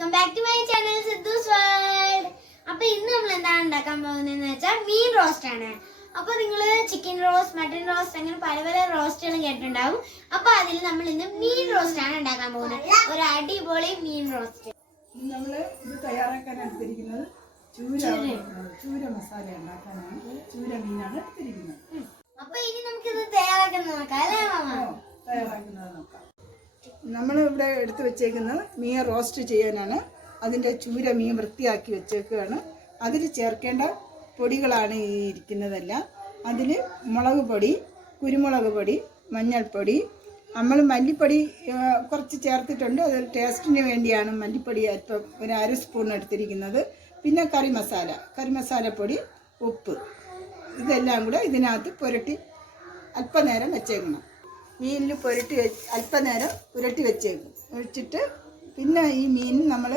Welcome back to my channel Sidhu's world. അപ്പോൾ ഇന്ന് നമ്മൾ എന്താണ് ഉണ്ടാക്കാൻ പോകുന്നതെന്ന് വെച്ചാൽ മീൻ റോസ്റ്റ് ആണ്. അപ്പോൾ നിങ്ങൾ ചിക്കൻ റോസ്റ്റ്, മട്ടൺ റോസ്റ്റ് അങ്ങനെ പല പല റോസ്റ്റുകൾ കേട്ടിട്ടുണ്ടാവും. അപ്പോൾ അതിൽ നമ്മൾ ഇന്ന് മീൻ റോസ്റ്റ് ആണ് ഉണ്ടാക്കാൻ പോകുന്നത്. ഒരു അടിപൊളി മീൻ റോസ്റ്റ്. നമ്മൾ ഇത് തയ്യാറാക്കാൻ എടുത്തിരിക്കുന്നത് ചൂര മസാല ഉണ്ടാക്കാനാണ്. ചൂര മീനാണ് എടുത്തിരിക്കുന്നത്. അപ്പോൾ ഇനി നമുക്കിത് തയ്യാറാക്കുന്നത് നോക്കാം അല്ലേ മാമ? തയ്യാറാക്കുന്നത് നോക്കാം. നമ്മൾ ഇവിടെ എടുത്തു വെച്ചേക്കുന്നത് മീൻ റോസ്റ്റ് ചെയ്യാനാണ്. അതിൻ്റെ ചൂര മീൻ വൃത്തിയാക്കി വെച്ചേക്കുകയാണ്. അതിൽ ചേർക്കേണ്ട പൊടികളാണ് ഈ ഇരിക്കുന്നതെല്ലാം. അതിൽ മുളക് പൊടി, കുരുമുളക് പൊടി, മഞ്ഞൾപ്പൊടി, നമ്മൾ മല്ലിപ്പൊടി കുറച്ച് ചേർത്തിട്ടുണ്ട്. അത് ടേസ്റ്റിന് വേണ്ടിയാണ് മല്ലിപ്പൊടി അല്പം ഒരു 1/2 സ്പൂൺ എടുത്തിരിക്കുന്നത്. പിന്നെ കറി മസാലപ്പൊടി, ഉപ്പ്, ഇതെല്ലാം കൂടെ ഇതിനകത്ത് പുരട്ടി അല്പനേരം വെച്ചേക്കണം. മീനിൽ അല്പനേരം പുരട്ടി വെച്ചിട്ട് പിന്നെ ഈ മീൻ നമ്മൾ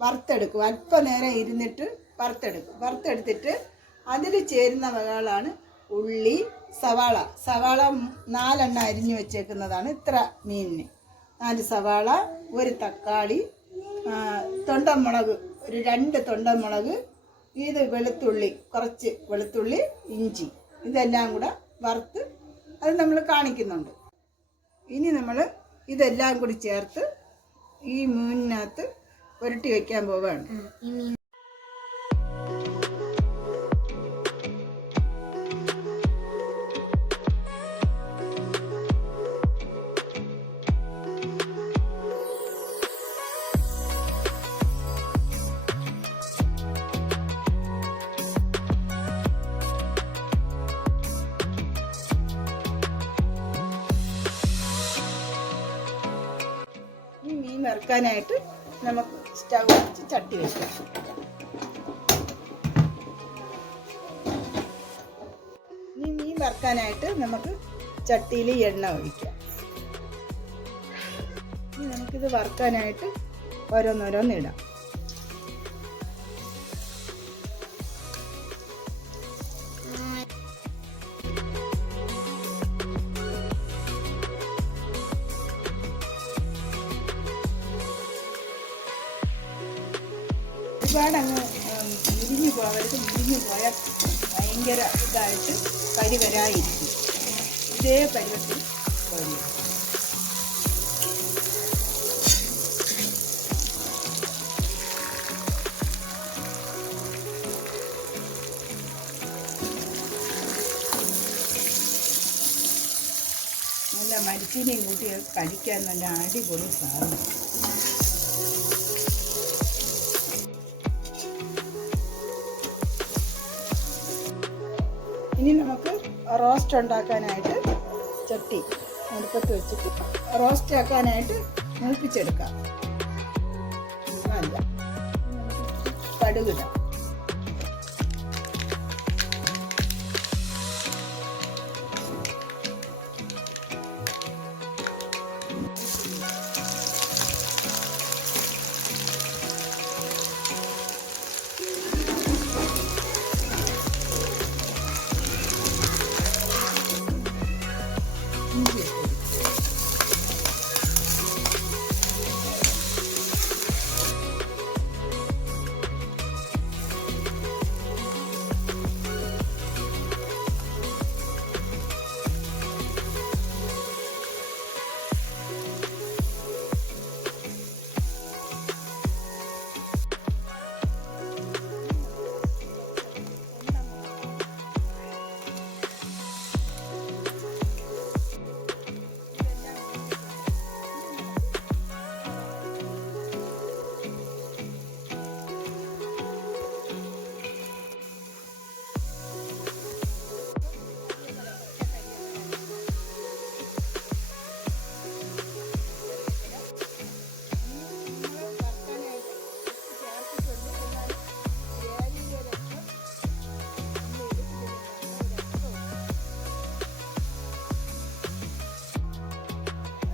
വറുത്തെടുക്കും. അല്പനേരം ഇരുന്നിട്ട് വറുത്തെടുത്തിട്ട് അതിൽ ചേരുന്ന വകകളാണ് ഉള്ളി, സവാള 4 എണ്ണം അരിഞ്ഞു വെച്ചേക്കുന്നതാണ് ഇത്ര മീനിന്. 4 സവാള, 1 തക്കാളി, തൊണ്ടമുളക്, ഒരു 2 തൊണ്ടമുളക്, ഇത് കുറച്ച് വെളുത്തുള്ളി, ഇഞ്ചി, ഇതെല്ലാം കൂടെ വറുത്ത് അത് നമ്മൾ കാണിക്കുന്നുണ്ട്. ഇനി നമ്മൾ ഇതെല്ലാം കൂടി ചേർത്ത് ഈ മീനിനകത്ത് പുരട്ടി വയ്ക്കാൻ പോവുകയാണ്. വറുക്കാനായിട്ട് നമുക്ക് സ്റ്റൗ വെച്ച് ചട്ടി വെക്കാം. ഈ മീൻ വറുക്കാനായിട്ട് നമുക്ക് ചട്ടിയിൽ എണ്ണ ഒഴിക്കാം. ഇനി നമുക്കിത് വറുക്കാനായിട്ട് ഓരോന്നോരോന്നിടാം. ഒരുപാട് അങ്ങ് മുരിഞ്ഞു പോയാൽ ഭയങ്കര ഇതായിട്ട് കരി വരായിരിക്കും. ഇതേ പരുവത്തിൽ പോയി നല്ല മരിച്ചീനെയും കൂട്ടി കഴിക്കാൻ നല്ല അടിപൊളി സാധനം. ഇനി നമുക്ക് റോസ്റ്റ് ഉണ്ടാക്കാനായിട്ട് ചട്ടി അടുപ്പത്ത് വെച്ചിട്ട് റോസ്റ്റ് ആക്കാനായിട്ട് മൂപ്പിച്ചെടുക്കാം. നല്ല കടുകിടാം.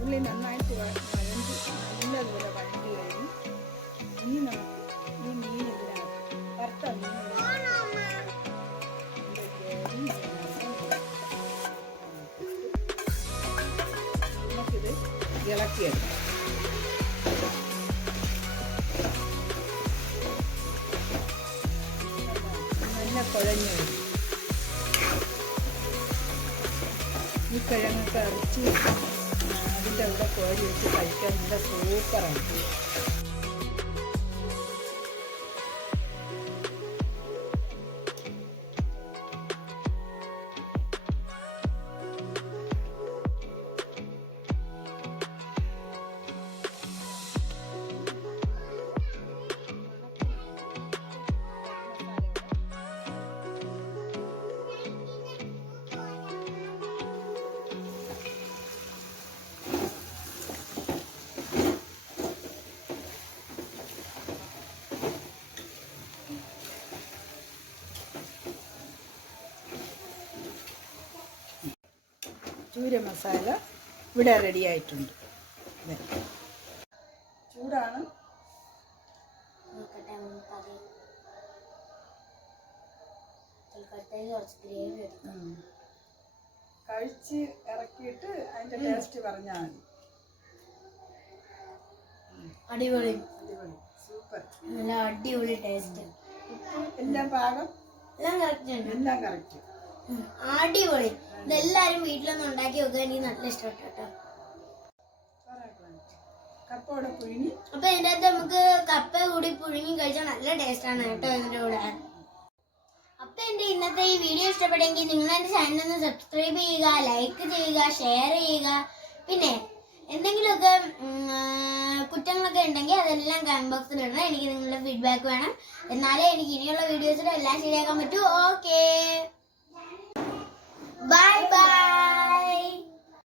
ഉള്ളി നന്നായിട്ട് നല്ലതുപോലെ വഴറ്റി കഴിഞ്ഞു. ഇനി നമുക്ക് ഈ മീൻ ഇതിനകത്ത് വറുത്ത നമുക്കിത് ഇളക്കിയെടുക്കാം. കുഴഞ്ഞു വരും. ഈ കിഴങ്ങൊക്കെ അരച്ച് അതിൻ്റെ കൂടെ കോരി വെച്ച് കഴിക്കാൻ നല്ല സൂപ്പറാണ്. ചൂര മസാല ഇവിടെ റെഡി ആയിട്ടുണ്ട്. ചൂടാണ്. കഴിച്ച് ഇറക്കിയിട്ട് അതിന്റെ ടേസ്റ്റ് പറഞ്ഞാൽ മതി. അടിപൊളി, അടിപൊളി, സൂപ്പർ, നല്ല അടിപൊളി ടേസ്റ്റ്. എല്ലാം പാകം, എല്ലാം കറക്റ്റ് ഉണ്ട്. എല്ലാം കറക്റ്റ്, അടിപൊളി. ഇതെല്ലാരും വീട്ടിലൊന്നും ഉണ്ടാക്കി വെക്കാൻ എനിക്ക് നല്ല ഇഷ്ടപ്പെട്ടു കേട്ടോ. കപ്പോടെ പുഴുങ്ങി. അപ്പൊ ഇതിന്റെ അകത്ത് നമുക്ക് കപ്പ കൂടി പുഴുങ്ങി കഴിച്ചാൽ നല്ല ടേസ്റ്റ് ആണ് കേട്ടോ ഇതിന്റെ കൂടെ. അപ്പൊ എന്റെ ഇന്നത്തെ ഈ വീഡിയോ ഇഷ്ടപ്പെട്ടെങ്കിൽ നിങ്ങൾ എന്റെ ചാനൽ ഒന്ന് സബ്സ്ക്രൈബ് ചെയ്യുക, ലൈക്ക് ചെയ്യുക, ഷെയർ ചെയ്യുക. പിന്നെ എന്തെങ്കിലുമൊക്കെ കുറ്റങ്ങളൊക്കെ ഉണ്ടെങ്കിൽ അതെല്ലാം കമന്റ് ബോക്സിൽ ഇടണം. എനിക്ക് നിങ്ങളുടെ ഫീഡ്ബാക്ക് വേണം. എന്നാലേ എനിക്ക് ഇനിയുള്ള വീഡിയോസിൽ എല്ലാം ശരിയാക്കാൻ പറ്റൂ. Okay, bye bye.